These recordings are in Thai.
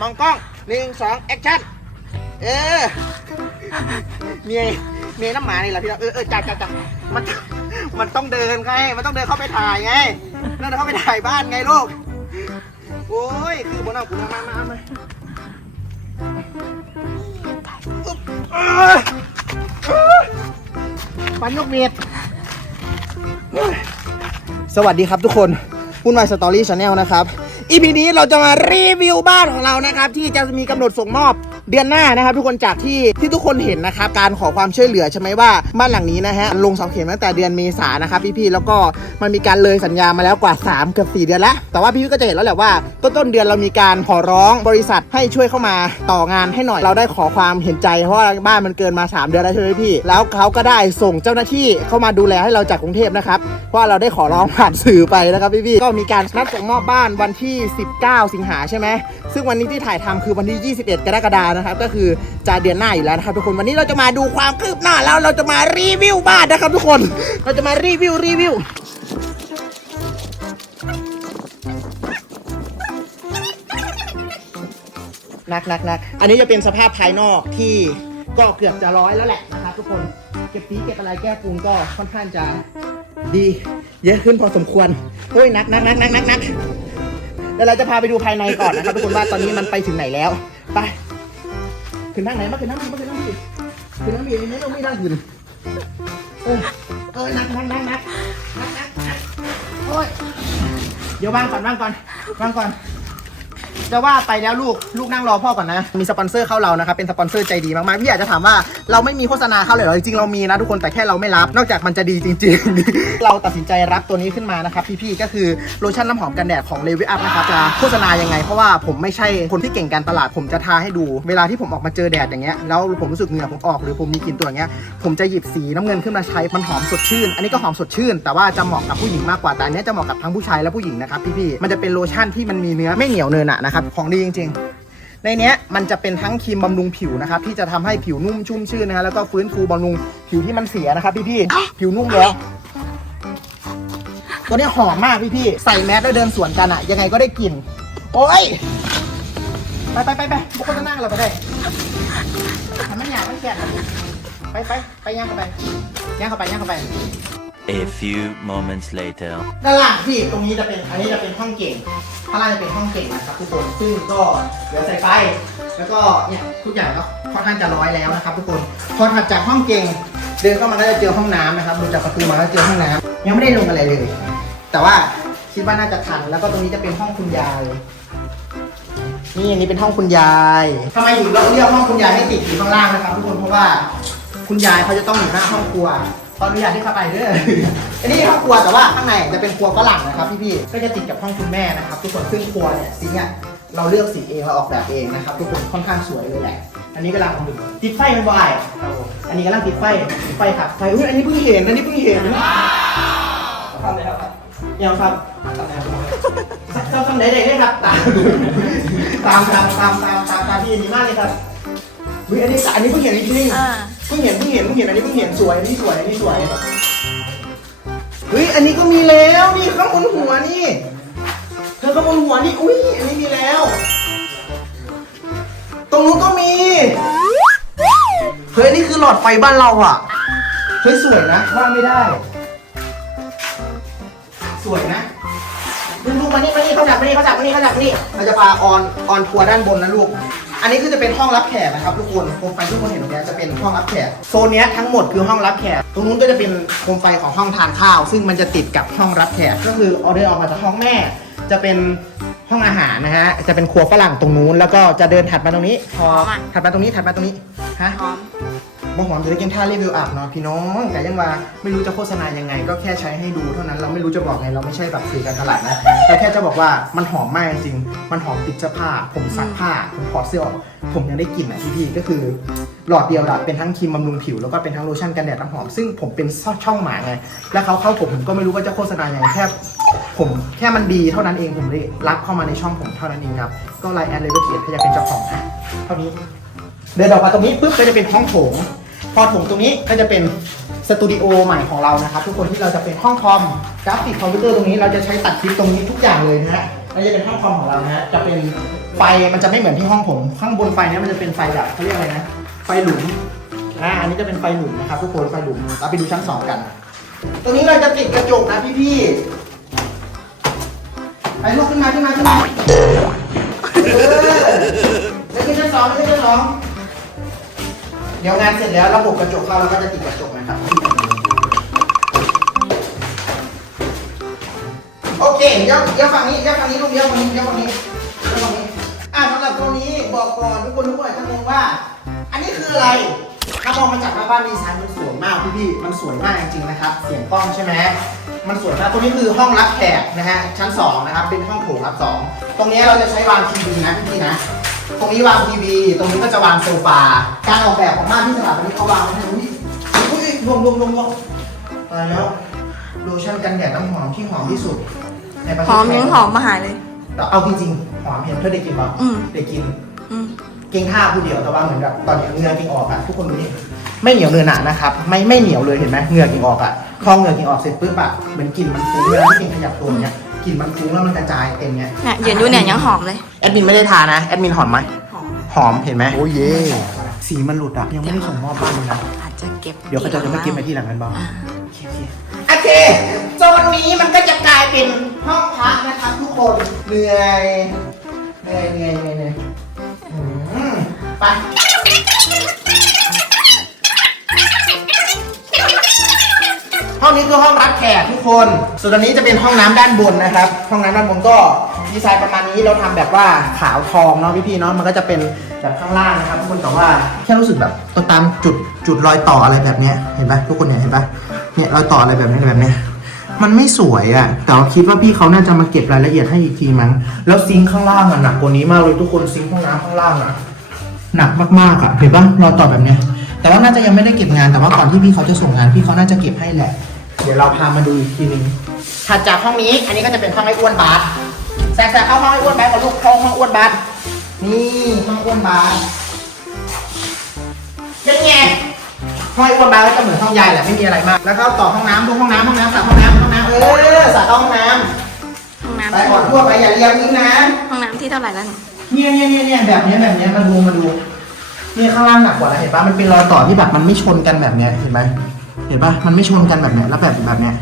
มองกล้องหนึ่งสองแอคชั่น เออเมียเมียน้ำหมานี่แหละพี่น้องเออเออจ้าจ้าจ้ามัน มันต้องเดินไง มันต้องเดินเข้าไปถ่ายไงต้องเดินเข้าไปถ่ายบ้านไงลูก โอ้ย คือบนเอาคุณมามามามาปันนกเมียดสวัสดีครับทุกคนวุ่นวายสตอรี่ชาแนลนะครับ อีพีนี้เราจะมารีวิวบ้านของเรานะครับ ที่จะมีกำหนดส่งมอบ เดือนหน้านะครับ ทุกคนจากที่ที่ทุกคนเห็นนะครับการขอความช่วยเหลือใช่ไหมว่าบ้านหลังนี้นะฮะลงเสาเข็มตั้งแต่เดือนเมษานะครับพี่ๆแล้วก็มันมีการเลยสัญญามาแล้วกว่า 3 เกือบ4เดือนแล้วแต่ว่าพี่ๆก็จะเห็นแล้วแหละว่าต้นต้นเดือนเรามีการขอร้องบริษัทให้ช่วยเข้ามาต่องานให้หน่อยเราได้ขอความเห็นใจเพราะว่าบ้านมันเกินมา 3 เดือนแล้วใช่ไหมพี่ แล้วเขาก็ได้ส่งเจ้าหน้าที่เข้ามาดูแลให้เราจากกรุงเทพนะครับเพราะว่าเราได้ขอร้องผ่านสื่อไปนะครับพี่ๆก็มีการนัดส่งมอบบ้านวันที่ 19 สิงหาใช่ไหมซึ่งวันนี้ที่ถ่ายทำคือวันที่ 21 กรกฎานะครับ ก็คือจะเดือนหน้าอยู่แล้วนะครับทุกคนวันนี้เราจะมาดูความคืบหน้าแล้วเราจะมารีวิวบ้านนะครับ ทุกคนเราจะมารีวิวรีวิวนักนักนักอันนี้จะเป็นสภาพภายนอกที่ก็เกือบจะร้อยแล้วแหละนะครับทุกคนเก็บปีเก็บอะไรแก้ปรุงก็ค่อนข้างจะดีเยอะขึ้นพอสมควรโอ้ยนักนักนักนักนักนักเดี๋ยวเราจะพาไปดูภายในก่อนนะครับทุกคนว่าตอนนี้มันไปถึงไหนแล้ว ไป ขึ้นทางไหนมาขึ้นนั่งมาขึ้นนั่งนี้ขึ้นนั่งนี้ไม่ต้องไม่ได้ขึ้นเออเออนั่งนั่งนั่งนักนักนักนักโอ้ยเดี๋ยววางก่อนวางก่อนวางก่อน จะว่าไปแล้วลูกลูกนั่งรอพ่อก่อนนะ มีสปอนเซอร์เข้าเรานะครับเป็นสปอนเซอร์ใจดีมากๆพี่อยากจะถามว่าเราไม่มีโฆษณาเข้าเลยเหรอจริงๆเรามีนะทุกคนแต่แค่เราไม่รับ นอกจากมันจะดีจริง ๆ เราตัดสินใจรับตัวนี้ขึ้นมานะครับพี่ๆก็คือโลชั่นน้ำหอมกันแดดของเลเวอัพนะครับจะโฆษณายังไง เพราะว่าผมไม่ใช่คนที่เก่งการตลาดผมจะทาให้ดู เวลาที่ผมออกมาเจอแดดอย่างเงี้ยแล้วผมรู้สึกเหงื่อผมออกหรือผมมีกลิ่นตัวอย่างเงี้ยผมจะหยิบสีน้ำเงินขึ้นมาใช้มันหอมสดชื่น อันนี้ก็หอมสดชื่น แต่ว่าจะเหมาะกับผู้หญิงมากกว่าแต่อันนี้จะเหมาะกับทั้งผู้ชายและผู้หญิงนะครับพี่ๆมันจะเป็นโลชั่นที่มันมีเนื้อไม่เหนียวเนินอะนะครับของดีจริง ๆ ในเนี้ยมันจะเป็นทั้งครีมบำรุงผิวนะครับที่จะทำให้ผิวนุ่มชุ่มชื่นนะฮะแล้วก็ฟื้นฟูบำรุงผิวที่มันเสียนะครับพี่ๆผิวนุ่มแล้ว ตัวเนี้ยหอมมากพี่ๆใส่แมสแล้วเดินสวนกันอะยังไงก็ได้กลิ่นโอ้ยไปไปไปไปบุคคลจะนั่งเราไปได้ทำมันหยาบมันแก่ไปไปไปย่างเข้าไปย่างเข้าไปย่างเข้าไป A few moments later. ด้านล่างพี่ตรงนี้จะเป็นอันนี้จะเป็นห้องเก่งข้างล่างจะเป็นห้องเก่งนะครับทุกคนซึ่งก็เหลือสายไฟ แล้วก็เนี่ยทุกอย่างก็ค่อนข้างจะร้อยแล้วนะครับ ทุกคนพอถัดจากห้องเก่ง เดินเข้ามาก็จะเจอห้องน้ำนะครับดูจากประตูมาก็เจอห้องน้ำยังไม่ได้ลงอะไรเลย แต่ว่าคิดว่าน่าจะทัน แล้วก็ตรงนี้จะเป็นห้องคุณยายนี่อันนี้เป็นห้องคุณยายทำไมถึงเราเลือกห้องคุณยายให้ติดอยู่ข้างล่างนะครับ ทุกคนเพราะว่าคุณยายเขาจะต้องอยู่หน้าห้องครัว ตอนอนุญาตที่เข้าไปเด้อ อันนี้ห้องครัวแต่ว่าข้างในจะเป็นครัวฝรั่งนะครับพี่ๆ ก็จะติดกับห้องคุณแม่นะครับทุกคน ซึ่งครัวเนี่ยสีเนี่ยเราเลือกสีเองเราออกแบบเองนะครับทุกคนค่อนข้างสวยเลยแหละ อันนี้กำลังดูติดไฟมันบ่ายอันนี้กำลังติดไฟติดไฟครับไฟอุ้ยอันนี้เพิ่งเห็นอันนี้เพิ่งเห็นเดี๋ยวครับสักสักสักไหนไหนได้ครับ ตามตามตามตามตามตามตามพี่ดีมากเลยครับ เฮ้ยอันนี้อันนี้เพิ่งเห็นจริงๆอ่าเพิ่งเห็นเพิ่งเห็นเพิ่งเห็นอันนี้เพิ่งเห็นสวยอันนี้สวยอันนี้สวยเฮ้ยอันนี้ก็มีแล้วนี่ข้างบนหัวนี่เธอข้างบนหัวนี่อุ้ยอันนี้มีแล้ว ตรงนู้นก็มีเฮ้ยนี่คือหลอดไฟบ้านเราอะเฮ้ยสวยนะว่าไม่ได้ สวยนะดูดูมานี่มานี่เขาจับมานี่เขาจับมานี่เขาจับมานี่เราจะพาออนออนทัวร์ด้านบนนะลูก อันนี้คือจะเป็นห้องรับแขกนะครับทุกคนโคมไฟทุกคนเห็นตรงนี้จะเป็นห้องรับแขกโซนนี้ทั้งหมดคือห้องรับแขกตรงนู้นก็จะเป็นโคมไฟของห้องทานข้าว ซึ่งมันจะติดกับห้องรับแขกก็คือออเดอร์ออกมาจากห้องแม่ จะเป็นห้องอาหารนะฮะจะเป็นครัวฝรั่งตรงนู้นแล้วก็จะเดินถัดมาตรงนี้พอหอมถัดมาตรงนี้ถัดมาตรงนี้ฮะหอม บางหอมจะได้กินท่ารีวิวอาบเนาะพี่น้องแต่ยังว่าไม่รู้จะโฆษณายังไง ก็แค่ใช้ให้ดูเท่านั้นเราไม่รู้จะบอกไงเราไม่ใช่แบบสื่อการตลาดนะแต่แค่จะบอกว่ามันหอมมากจริงมันหอมติดเสื้อผ้า ผมซักผ้าผมถอดเสื้อออกผมยังได้กลิ่นอะพี่พี่ๆก็คือ หลอดเดียวละเป็นทั้งครีมบำรุงผิวแล้วก็เป็นทั้งโลชั่นกันแดดน้ำหอมซึ่งผมเป็นช่องหมาไงแล้วเขาเข้าผมผมก็ไม่รู้ว่าจะโฆษณายังไงแค่ผมแค่มันดีเท่านั้นเองผมเลยรับเข้ามาในช่องผมเท่านั้นเองครับก็ไลน์แอดเลเวอร์เกียรถ้าอยากเป็นเจ้าของอะเท่านี้เดินออกมาตรงนี้ปุ๊บก็จะเป็นห้องโถง พอโถงตรงนี้ก็จะเป็นสตูดิโอใหม่ของเรานะครับ ทุกคนที่เราจะเป็นห้องคอมกราฟิกคอมพิวเตอร์ตรงนี้เราจะใช้ตัดคลิปตรงนี้ทุกอย่างเลยนะฮะอันนี้จะเป็นห้องคอมของเรานะฮะจะเป็นไฟมันจะไม่เหมือนที่ห้องผม ข้างบนไฟนี้มันจะเป็นไฟแบบเขาเรียกอะไรนะ ไฟหลุมอ่าอันนี้จะเป็นไฟหลุมนะครับทุกคนไฟหลุมเราไปดูชั้นสองกันตรงนี้เราจะติดกระจกนะพี่ๆไปลุกขึ้นมาขึ้นมาขึ้นมาเออแล้วขึ้นชั้นสองขึ้นชั้นสอง ดี๋ยวงานเสร็จแล้วระบบกระจกเข้าเราก็จะติดกระจกนะครับโอเคเดี๋ยวเดี๋ยวฝั่งนี้เดี๋ยวฝั่งนี้ลูกเดี๋ยวฝั่งนี้เดี๋ยวฝั่งนี้เดี๋ยวฝั่งนี้อ่าสำหรับตัวนี้บอกก่อนทุกคนทุกคนอาจะงงว่า อันนี้คืออะไรถ้ามองมาจากหน้าบ้านดีไซน์มันสวยมากพี่พี่มันสวยมากจริงๆนะครับ เสียงกล้องใช่ไหมมันสวยมากตัวนี้คือห้องรับแขกนะฮะชั้นสองนะครับเป็นห้องโถงรับสองตรงนี้เราจะใช้วางทีวีนะพี่พี่นะ ตรงนี้วางทีวี ตรงนี้ก็จะวางโซฟา การออกแบบของบ้านที่สถาปนิกเขาวางไว้ให้อุ้ยอุ้ยรวมรวมรวมรวมตายแล้วโลชั่นกันแดดน้ำหอมที่หอมที่สุด ในประเทศหอมไทยังหอมมาหายเลย แต่เอาจริงๆหอมเห็นเธอได้กินเปล่าอืม ได้กิน อืม เก่งท่าผู้เดียวแต่ว่าเหมือนกับตอนนี้เหงื่อกิ่งออกอะทุกคนดูนี่ไม่เหนียวเนื้อหนานะครับ ไม่ไม่เหนียวเลยเห็นไหมเหงื่อกิ่งออกอะพอเหงื่อกิ่งออกเสร็จปุ๊บอะเหมือนกลิ่นมันฟุ้งเวลาที่กิ่งขยับตัวเนี้ย กลิ่นมันฟุ้งแล้วมันกระจายเต็มเนี้ยเนี่ยยืนดูเนี่ยยังหอมเลย แอดมินไม่ได้ทานะแอดมินหอมไหมหอมหอมเห็นไหมโอ้ยสีมันหลุดอะยังไม่ได้ส่งมอบบ้านเลยนะอาจจะเก็บเดี๋ยวเขาจะไม่เก็บไปที่หลังกันบ้างอ่าโอเคโอเคโอเคโซนนี้มันก็จะกลายเป็นห้องพักนะครับทุกคนเหนื่อยเหนื่อยเหนื่อยเหนื่อยเหนื่อยอืมไป ห้องนี้คือห้องรับแขกทุกคน ส่วนอันนี้จะเป็นห้องน้ำด้านบนนะครับ ห้องน้ำด้านบนก็ดีไซน์ประมาณนี้เราทำแบบว่าขาวทองเนาะพี่ๆเนาะ มันก็จะเป็นแบบข้างล่างนะครับทุกคน แต่ว่าแค่รู้สึกแบบตามจุดจุดรอยต่ออะไรแบบเนี้ย เห็นปะทุกคนเนี่ยเห็นปะเนี่ยรอยต่ออะไรแบบนี้แบบเนี้ย มันไม่สวยอะ่ะ แต่ว่าคิดว่าพี่เขาน่าจะมาเก็บรายละเอียดให้อีกทีมั้ง แล้วซิงค์ข้างล่างอะหนักกว่านี้มากเลยทุกคน ซิงค์ห้องน้ำข้างล่างอะหนักมากๆอะเห็นปะรอยต่อแบบเนี้ย แต่ว่าน่าจะยังไม่ได้เก็บงาน แต่ว่าก่อนที่พี่เขาจะส่งงานพี่เขาน่าจะเก็บให้แหละ เดี๋ยวเราพามาดูอีกทีนึงถัดจากห้องนี้ อันนี้ก็จะเป็นห้องไอ้อ้วนบาสแซกๆเข้าห้องไอ้อ้วนบาสก่อนลูกเข้าห้องอ้วนบาสนี่ห้องอ้วนบาสเป็นไงห้องไอ้อ้วนบาสก็จะเหมือนห้องยายแหละไม่มีอะไรมาก แล้วก็ต่อห้องน้ำดูห้องน้ำห้องน้ำสระห้องน้ำห้องน้ำเออสระเข้าห้องน้ห้องำน้ำไปอ่อนทั่วไปอย่าเรียงนิ้วนะ ห้องน้ำที่เท่าไหร่แล้วเนี่ยเนี่ยเนี่ยเนี่ยเนี่ยแบบเนี้ยแบบเนี้ยมาดูมาดูนี่ข้างล่างหนักกว่านะเห็นปะมันเป็นรอยต่อที่แบบมันไม่ชนกันแบบเนี้ยเห็นไหม เห็นปะมันไม่ชนกันแบบเนี้ยแล้วแบบแบบเนี้ย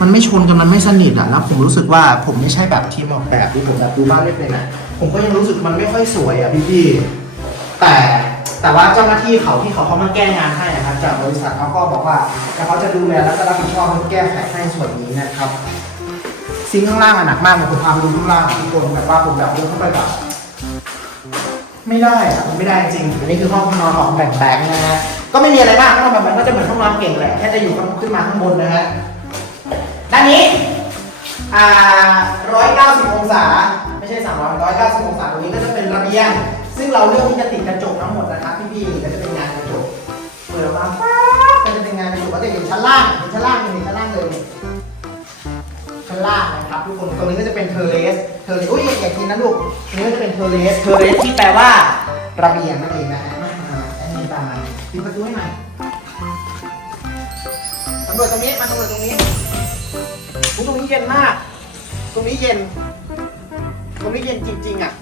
มันไม่ชนกันมันไม่สนิทอะแล้วผมรู้สึกว่าผมไม่ใช่แบบทีมออกแบบที่ผมแบบดูบ้านไม่เป็นอะผมก็ยังรู้สึกมันไม่ค่อยสวยอะพี่พี่แต่แต่ว่าเจ้าหน้าที่เขาที่เขาเขามาแก้งานให้นะครับจากบริษัทเขาก็บอกว่าเขาจะดูแลแล้วก็รับผิดชอบแก้ไขให้ส่วนนี้นะครับซิงข้างล่างอะหนักมากผมพาไปดูข้างล่างทุกคนแบบว่าผมแบบเดินเข้าไปแบบ ไม่ได้อะมันไม่ได้จริงอันนี้คือห้องนอนของแบ่งแบงนะฮะก็ไม่มีอะไรมากห้องแบบมันก็จะเหมือนห้องนอนเก่งแหละแค่จะอยู่ขึ้นมาข้างบนนะฮะด้านนี้อ่าร้อยเก้าสิบองศา ไม่ใช่สามร้อยร้อยเก้าสิบองศาตรงนี้ก็จะเป็นระเบียง ซึ่งเราเลือกที่จะติดกระจกทั้งหมดนะครับพี่ๆก็จะเป็นงานกระจกเปิดออกมาป๊บก็จะเป็นงานกระจกก็จะอยู่ชั้นล่างเห็นชั้นล่างเห็น ชั้นล่างเลยชั้นล่างนะครับทุกคนตรงนี้ก็จะเป็นเทอร์เลสเทอร์เลสอุ้ยอย่ากินนะลูกตรงนี้ก็จะเป็นเทอร์เลสเทอร์เลสที่แปลว่าระเบียงนั่นเองนะฮะมามามาอันนี้ตามมาปิดประตูให้หน่อยสำรวจตรงนี้มาสำรวจตรงนี้อุ๊ยตรงนี้เย็นมาก ตรงนี้เย็น ตรงนี้เย็นจริงๆอะ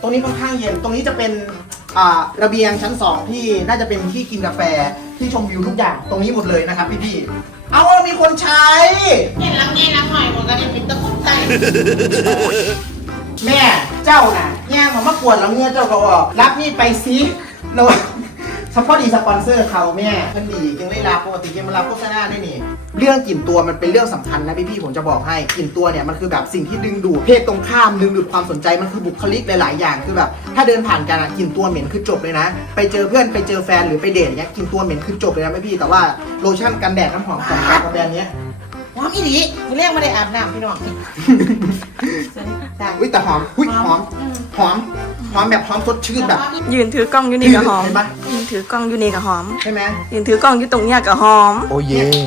ตรงนี้ค่อนข้างเย็น ตรงนี้จะเป็น อ่าระเบียงชั้นสองที่น่าจะเป็นที่กินกาแฟที่ชมวิวทุกอย่างตรงนี้หมดเลยนะครับพี่ๆเอามีคนใช้ เห็นลังเงี้ยลังหน่อยหมดก็จะเป็นตะกุกใจแม่เจ้าน่ะแง่ผมมากวนแล้วเนี่ยเจ้าก็บอกรับนี่ไปซิโนเฉพาะดีสปอนเซอร์เขาแม่เพิ่นดีจึงได้รับปกติยังมารับโฆษณาได้นี่ เรื่องกลิ่นตัวมันเป็นเรื่องสำคัญนะพี่ๆผมจะบอกให้กลิ่นตัวเนี่ยมันคือแบบสิ่งที่ดึงดูดเพศตรงข้ามดึงดูดความสนใจมันคือบุคลิกหลาย ๆ อย่างคือแบบ ถ้าเดินผ่านกันอะกลิ่นตัวเหม็นคือจบเลยนะ ไปเจอเพื่อนไปเจอแฟนหรือไปเดทอย่างเงี้ยกลิ่นตัวเหม็นคือจบเลยนะพี่ๆแต่ว่าโลชั่นกันแดดน้ำหอมของแบรนด์เนี้ยหอมอีหลีกูเรียกมาได้อาบน้ำพี่น้องจ้ะอุ้ยแต่หอมอุ้ยหอมอืมหอมหอมแบบหอมสดชื่นแบบ ยืนถือกล้องอยู่นี่กับหอมเห็นปะยืนถือกล้องอยู่นี่กับหอมใช่ไหมยืนถือกล้องอยู่ตรงเนี้ยกับหอม โอ้เยสี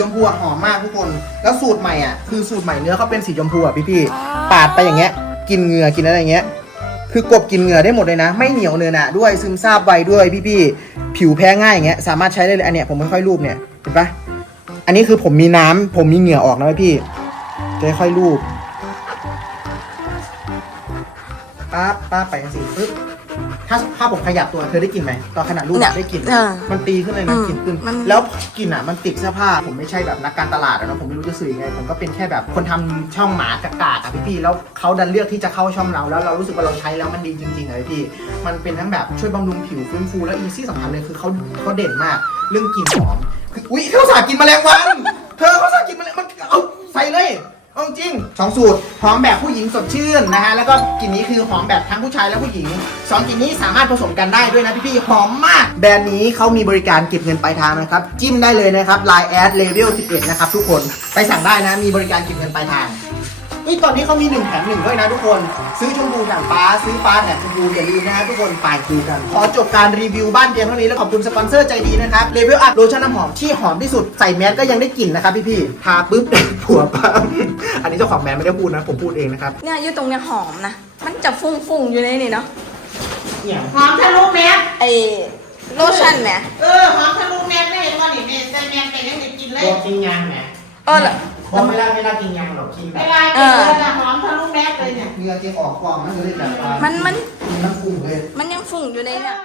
ชมพูอะหอมมากทุกคน แล้วสูตรใหม่อะคือสูตรใหม่เนื้อเขาเป็นสีชมพูอะพี่พี่ๆปาดไปอย่างเงี้ย กินเหงื่อกินอะไรอย่างเงี้ย คือกบกินเหงื่อได้หมดเลยนะ ไม่เหนียวเนื้อหนะด้วยซึมซาบไวด้วยพี่พี่ๆผิวแพ้ง่ายอย่างเงี้ยสามารถใช้ได้เลยอันเนี้ยผมไม่ค่อยรูปเนี่ยเห็นปะอันนี้คือผมมีน้ำผมมีเหงื่อออกนะพี่จะค่อยๆรูปปั๊บปั๊บไปกันสิปึ๊บ ถ้าถ้าผมขยับตัวเธอได้กลิ่นไหมตอนขนาดรูปเนี่ยได้กลิ่นเออมันตีขึ้นเลยนะอืมกลิ่นขึ้น มัน แล้วกลิ่นอะมันติดเสื้อผ้า ผมไม่ใช่แบบนักการตลาดอะนะผมไม่รู้จะสื่อยังไง ผมก็เป็นแค่แบบคนทำช่องหมากากๆอะพี่ๆแล้วเขาดันเลือกที่จะเข้าช่องเราแล้วเรารู้สึกว่าเราใช้แล้วมันดีจริงๆอะพี่ มันเป็นทั้งแบบช่วยบำรุงผิวฟื้นฟูแล้วอีซี่สำคัญเลยคือเขาเขาเด่นมาก เรื่องกลิ่นหอมคืออุ้ยเขาสากินแมลงวัน เธอเขาสากินแมลงมันเอาใส่เลย เอาจริงสองสูตรหอมแบบผู้หญิงสดชื่นนะฮะแล้วก็กลิ่นนี้คือหอมแบบทั้งผู้ชายและผู้หญิงสองกลิ่นนี้สามารถผสมกันได้ด้วยนะพี่ๆหอมมาก แบรนด์นี้เขามีบริการเก็บเงินปลายทางนะครับจิ้มได้เลยนะครับ Line แอดเลเวล11นะครับทุกคนไปสั่งได้นะมีบริการเก็บเงินปลายทาง ฮ้ยตอนนี้เขามี1แถมหนึ่งด้วยนะทุกคน ซื้อชมพูแถมฟ้าซื้อฟ้าแถมชมพูอย่าลืมนะฮะทุกคนไปดูกัน ขอจบการรีวิวบ้านเพียงเท่านี้แล้วขอบคุณสปอนเซอร์ใจดีนะครับเลเวลอัพโลชั่นน้ำหอมที่หอมที่สุดใส่แมสก็ยังได้กลิ่นนะครับพี่ๆทาปุ๊บผัวปั๊มอันนี้เจ้าของแบรนด์ไม่ได้พูดนะผมพูดเองนะครับเนี่ยอยู่ตรงเนี้ยหอมนะ มันจะฟุ้งฟุ้งๆอยู่ในนี่เนาะเนี่ยหอมทะลุแมสไอโลชั่นแหมเออหอมทะลุแมสได้ว่านี่แม่ใส่แมสไปยังได้กินเลยบอกกินยางแหมเออ ละบอกไม่ได้ไม่ได้กินยางหรอกกินแบเวบลากินเลยนะหอมทะลุแมสเลยเนี่ย เนื้อจริงออกฟองนั่นเลยแบบว่ามันมันกินน้ำฟุ้งเลย มันยังฟุ้งอยู่ในเนี่ย